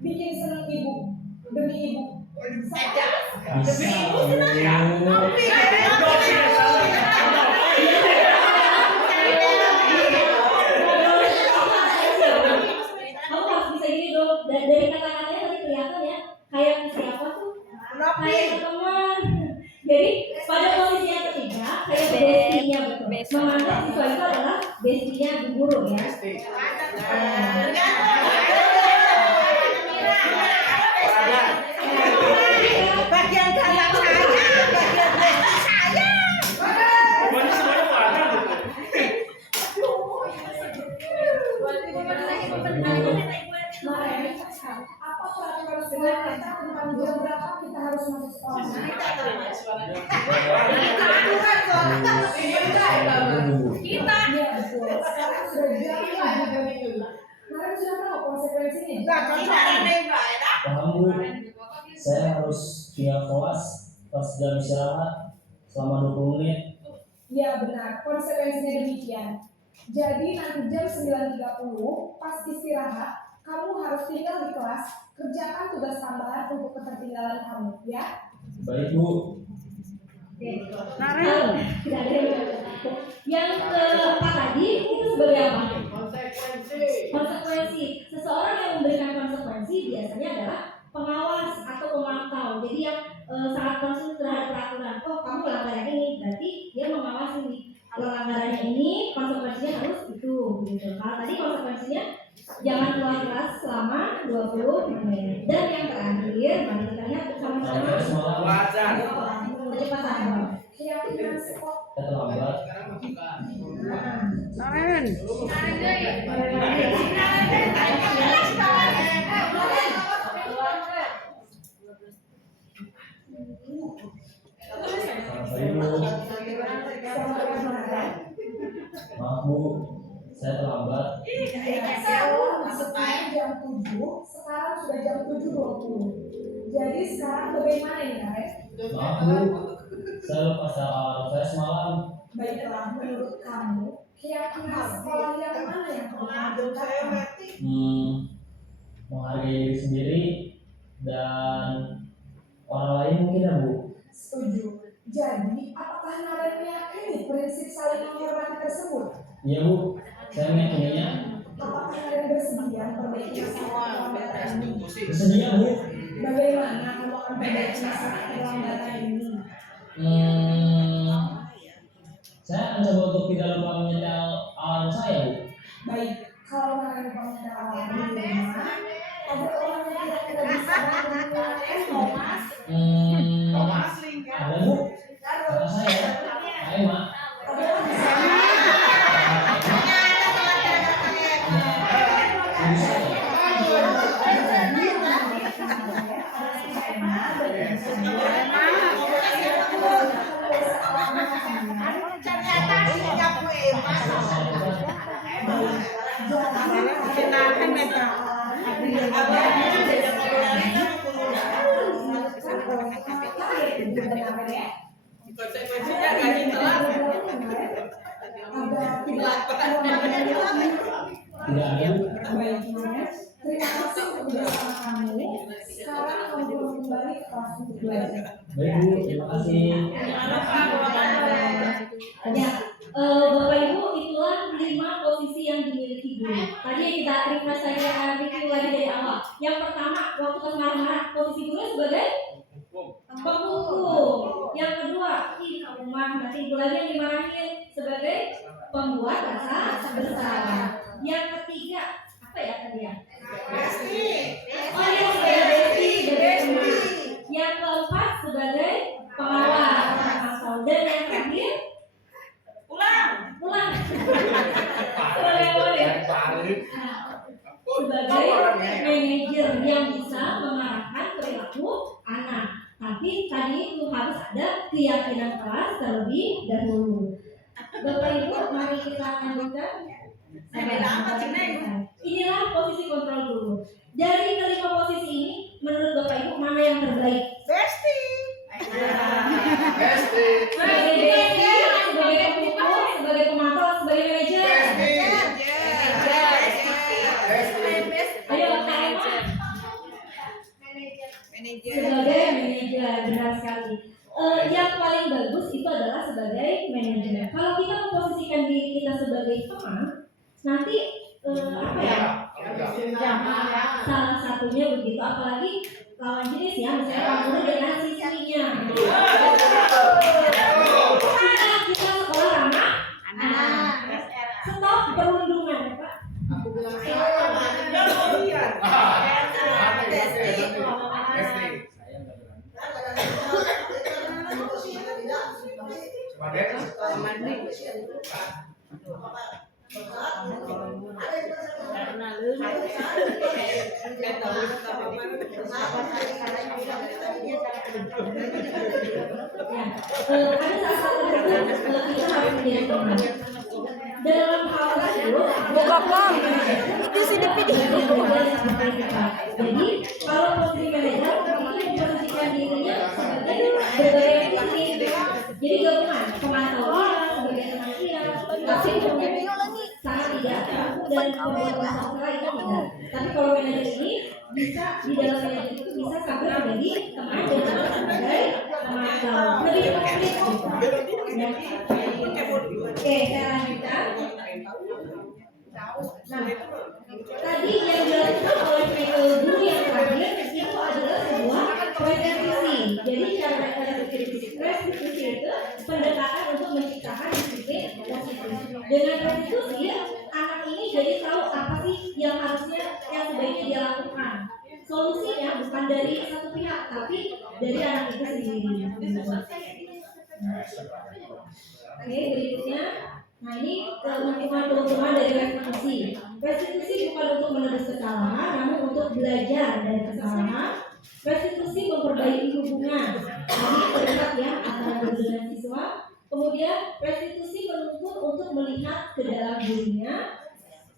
Bikin seneng ibu demi ibu saja. Bisa Bu. Kamu harus bisa gini dong. Dan dari kata-katanya tadi kelihatan ya, kayak siapa tuh? Kayak teman. Jadi pada posisi yang ketiga, kayak bestinya betul. Menganggap siswa itu adalah bestinya bu guru ya. Bagian kanan saya, bagian belakang saya. Pokoknya semuanya wadah gitu. Apa peraturan sekolah tentang jam berapa kita harus masuk sekolah? Kita ya betul. Sekarang sudah jam 7. Kalian sudah tahu konsekuensinya. Paham Bu. Saya harus tinggal kelas pas jam istirahat selama 20 menit. Ya benar, konsekuensinya demikian. Jadi nanti jam 9.30 pas istirahat, kamu harus tinggal di kelas, kerjakan tugas tambahan untuk ketertinggalan kamu, ya. Baik Bu. Yang keempat tadi itu sebagai apa? Konsekuensi. Seseorang yang memberikan konsekuensi biasanya adalah pengawas atau pemantau. Jadi yang sangat konsen terhadap peraturan. Oh, kamu melanggar yang ini, berarti dia mengawasi nih. Kalau pelanggarannya ini, konsekuensinya harus itu. Gitu. Kalau tadi konsekuensinya jangan keluar kelas selama 20 menit. Dan yang terakhir, mari kita lihat bersama-sama. Wadah. Kecepatan. Keyakinan sekolah. Kita terlambat. Maaf Bu, saya terlambat. Masuknya jam 7, sekarang sudah jam 7.20. Jadi sekarang bagaimana ini, Arek? Maaf Bu, saya lupa alarm saya semalam. Baiklah, menurut kamu, keyakinan sekolah yang mana yang kamu gunakan? Menghargai diri sendiri dan orang lain mungkin ya Bu. Setuju. Jadi, apakah Naren meyakini prinsip saling menghormati tersebut? Iya Bu, saya meyakininya. Apakah Naren bersedia memperbaiki masalah pelambatan ini? Bersedia Bu. Bagaimana kamu akan memperbaiki masalah pelambatan ini? Saya akan coba untuk tidak lupa menyetel alarm saya Bu. Baik, kalau Naren pengendara alam di rumah, ada orang yang tidak bisa menggunakan Thomas. Ada Bu. Kata saya. Ayo Mak. Konsekuensinya gaji telat. Tidak ada Bu. Terima kasih sudah sama kamu. Sekarang kamu boleh kembali ke kelas untuk belajar. Baik Bu, terima kasih. Ya, Bapak Ibu, itulah 5 posisi yang dimiliki guru. Tadi yang kita request saya review lagi dari awal. Yang pertama, waktu pas marah-marah, posisi guru sebagai penghukum. Yang kedua, rumah nanti ibu lagi yang dimarahin sebagai pembuat rasa bersalah. Yang ketiga, apa ya tadi ya? Oh iya, sebagai besti. Yang keempat sebagai pengawas. Dan yang terakhir ulang. Sebagai apa ya? Sebagai manajer yang bisa mengarahkan perilaku anak. Tapi tadi itu harus ada keyakinan kelas terlebih dahulu. Bapak Ibu, mari kita lanjutkan. Inilah posisi kontrol guru. Dari kelima posisi ini, menurut Bapak Ibu, mana yang terbaik? Besti. Sebagai pemukul, sebagai pemantau, sebagai manajer. Ayo, Kak Emma. Sebagai manajer, benar sekali. Yang paling bagus itu adalah sebagai manajer. Kalau kita memposisikan diri kita sebagai teman, nanti apa ya? Salah satunya begitu, apalagi lawan jenis ya, misalnya kamu dengan siswinya. Kita sekolah ramah anak. Stop perundungan ya Pak. Ada satu kita harus menjadi teman. Dalam hal tersebut, Buka kok. Itu sudah video. jadi kalau posisi manajer itu memposisikan dirinya sebagai berbagai posisi. Jadi gabungan pemantauan sebagai teman dia, tapi sangat tidak dan pembuat masalah itu tidak. Tapi kalau manajer ini bisa di dalam manajer itu bisa sampai menjadi teman dan sebagai pemantau. Lebih konkret gitu. Oke, saya lanjutkan. Nah, tadi yang dilakukan oleh guru yang terakhir itu adalah sebuah restitusi. Jadi cara restitusi itu pendekatan untuk menciptakan disiplin positif. Dengan restitusi, anak ini jadi tahu apa sih yang harusnya, yang sebaiknya dia lakukan. Solusinya bukan dari satu pihak, tapi dari anak itu sendiri. Oke, berikutnya. Nah, ini keuntungan dari restitusi. Restitusi bukan untuk menebus kesalahan, namun untuk belajar dari kesalahan. Restitusi memperbaiki hubungan. Jadi terdekat ya antara guru dengan siswa. Kemudian restitusi menuntut untuk melihat ke dalam dirinya.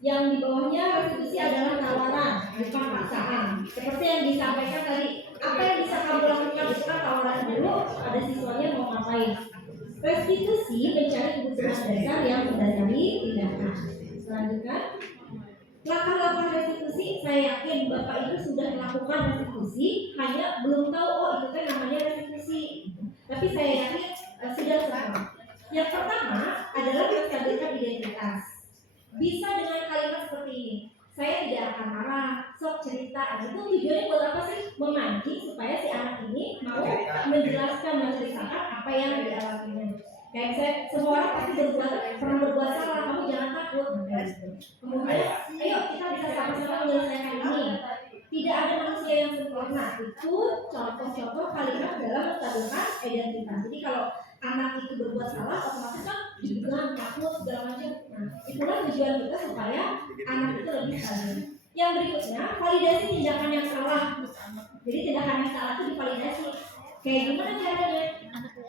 Yang di bawahnya restitusi adalah tawaran, bukan paksaan. Seperti yang disampaikan tadi, apa yang bisa kamu lakukan bukan tawaran dulu, ada siswanya mau ngapain. Restitusi mencari kebutuhan dasar yang mendasari tindakan. Selanjutnya, langkah-langkah restitusi, saya yakin Bapak Ibu sudah melakukan restitusi, hanya belum tahu itu kan namanya restitusi. Tapi saya yakin sudah semua. Yang pertama adalah menstabilkan identitas. Bisa dengan kalimat seperti ini. Saya tidak akan marah, sok cerita. Itu tujuannya buat apa sih? Memancing supaya si anak ini mau menjelaskan, menceritakan apa yang dialaminya. Kayak saya, semua orang pasti pernah berbuat salah, kamu jangan takut. Kemudian, ayo kita bisa sama-sama menyelesaikan ini. Tidak ada manusia yang sempurna. Itu contoh-contoh kalimat dalam menstabilkan identitas. Jadi kalau anak itu berbuat salah, otomatis kan bilang takut segala macam. Nah, itulah tujuan kita supaya anak itu lebih stabil. Yang berikutnya, validasi tindakan yang salah. Jadi tindakan yang salah itu divalidasi. Kayak gimana caranya?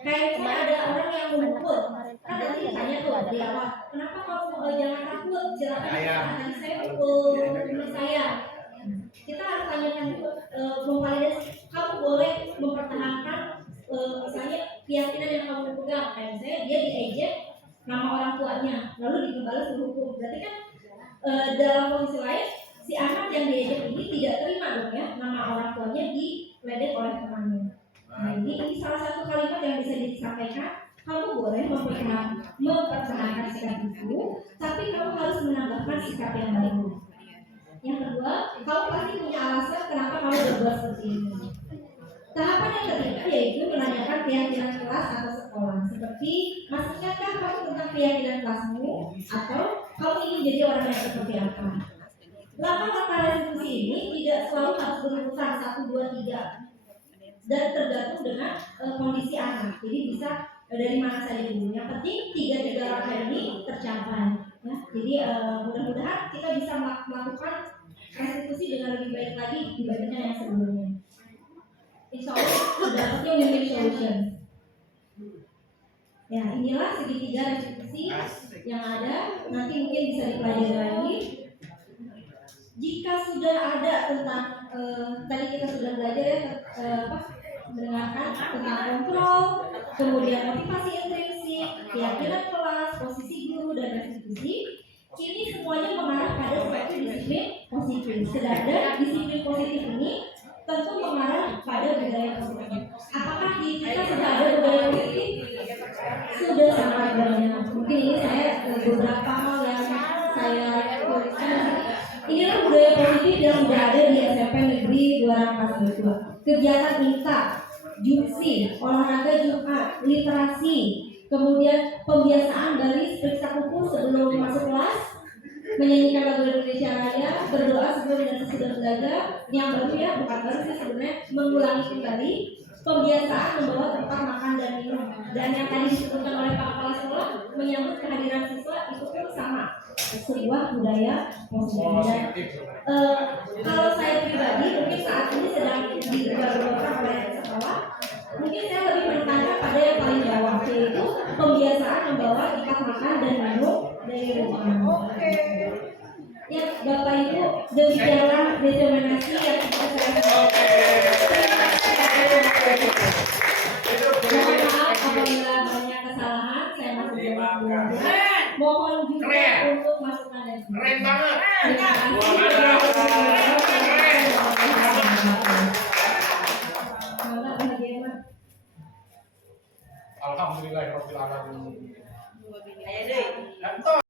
Kayak misalnya ada orang yang memukul, kan nanti ditanya tuh di awal, kenapa kamu jangan takut? Silakan tadi saya pukul teman saya. Kita harus tanyakan memvalidasi. Kamu boleh mempertahankan misalnya keyakinan yang kamu pegang. Kayak misalnya dia diejek nama orang tuanya, lalu dibalas berhukum. Berarti kan dalam posisi lain si anak yang diejek ini tidak terima dong ya nama orang tuanya diledek oleh temannya. Nah, ini salah satu kalimat yang bisa disampaikan. Kamu boleh mempertahankan sikap itu, tapi kamu harus menambahkan sikap yang baik. Yang kedua, kamu pasti punya alasan kenapa kamu berbuat seperti ini. Tahapan yang ketiga yaitu menanyakan keyakinan kelas atau sekolah. Seperti, masuknyakkah kamu tentang keyakinan kelasmu, atau kamu ingin jadi orang yang seperti apa? Langkah-langkah restitusi ini tidak selalu harus berurutan 1, 2, 3 dan tergantung dengan kondisi anak. Jadi bisa dari mana saja dulu. Yang penting 3 langkah ini tercapai. Ya. Jadi mudah-mudahan kita bisa melakukan restitusi dengan lebih baik lagi dibandingkan yang sebelumnya. Insya Allah dapatnya win-win solution. Ya, inilah segitiga restitusi yang ada. Nanti mungkin bisa dipelajari lagi. Jika sudah ada tentang tadi kita sudah belajar ya mendengarkan tentang kontrol, kemudian motivasi intrinsik, keyakinan kelas, posisi guru dan restitusi. Ini semuanya mengarah pada suatu disiplin positif. Sedangkan disiplin positif ini tentu mengarah pada budaya positif. Apakah di kita sudah ada budaya positif? Sudah sangat banyak. Mungkin ini saya beberapa hal yang saya tuliskan. Inilah budaya positif yang sudah ada di SMP Negeri 2 Kegiatan INTA, JUPSI, olahraga Jumat, literasi, kemudian pembiasaan baris periksa kuku sebelum masuk kelas, menyanyikan lagu Indonesia Raya, berdoa sebelum dan sesudah belajar. Yang baru ya, bukan baru sih sebenarnya, mengulangi kembali pembiasaan membawa tempat makan dan minum. Dan yang tadi disebutkan oleh Pak Kepala Sekolah, menyambut kehadiran siswa itu pun sama, sebuah budaya positif. Kalau saya pribadi mungkin saat ini sedang digagalkan oleh sekolah, mungkin saya lebih menekankan pada yang paling bawah, yaitu pembiasaan membawa ikat makan dan minum dari rumah. Ya, Bapak Ibu, demikianlah determinasi yang kita sampaikan. Mohon maaf apabila banyak kesalahan, saya masih belum belajar. Mohon juga untuk masukan dan Keren banget. terima kasih. Alhamdulillah,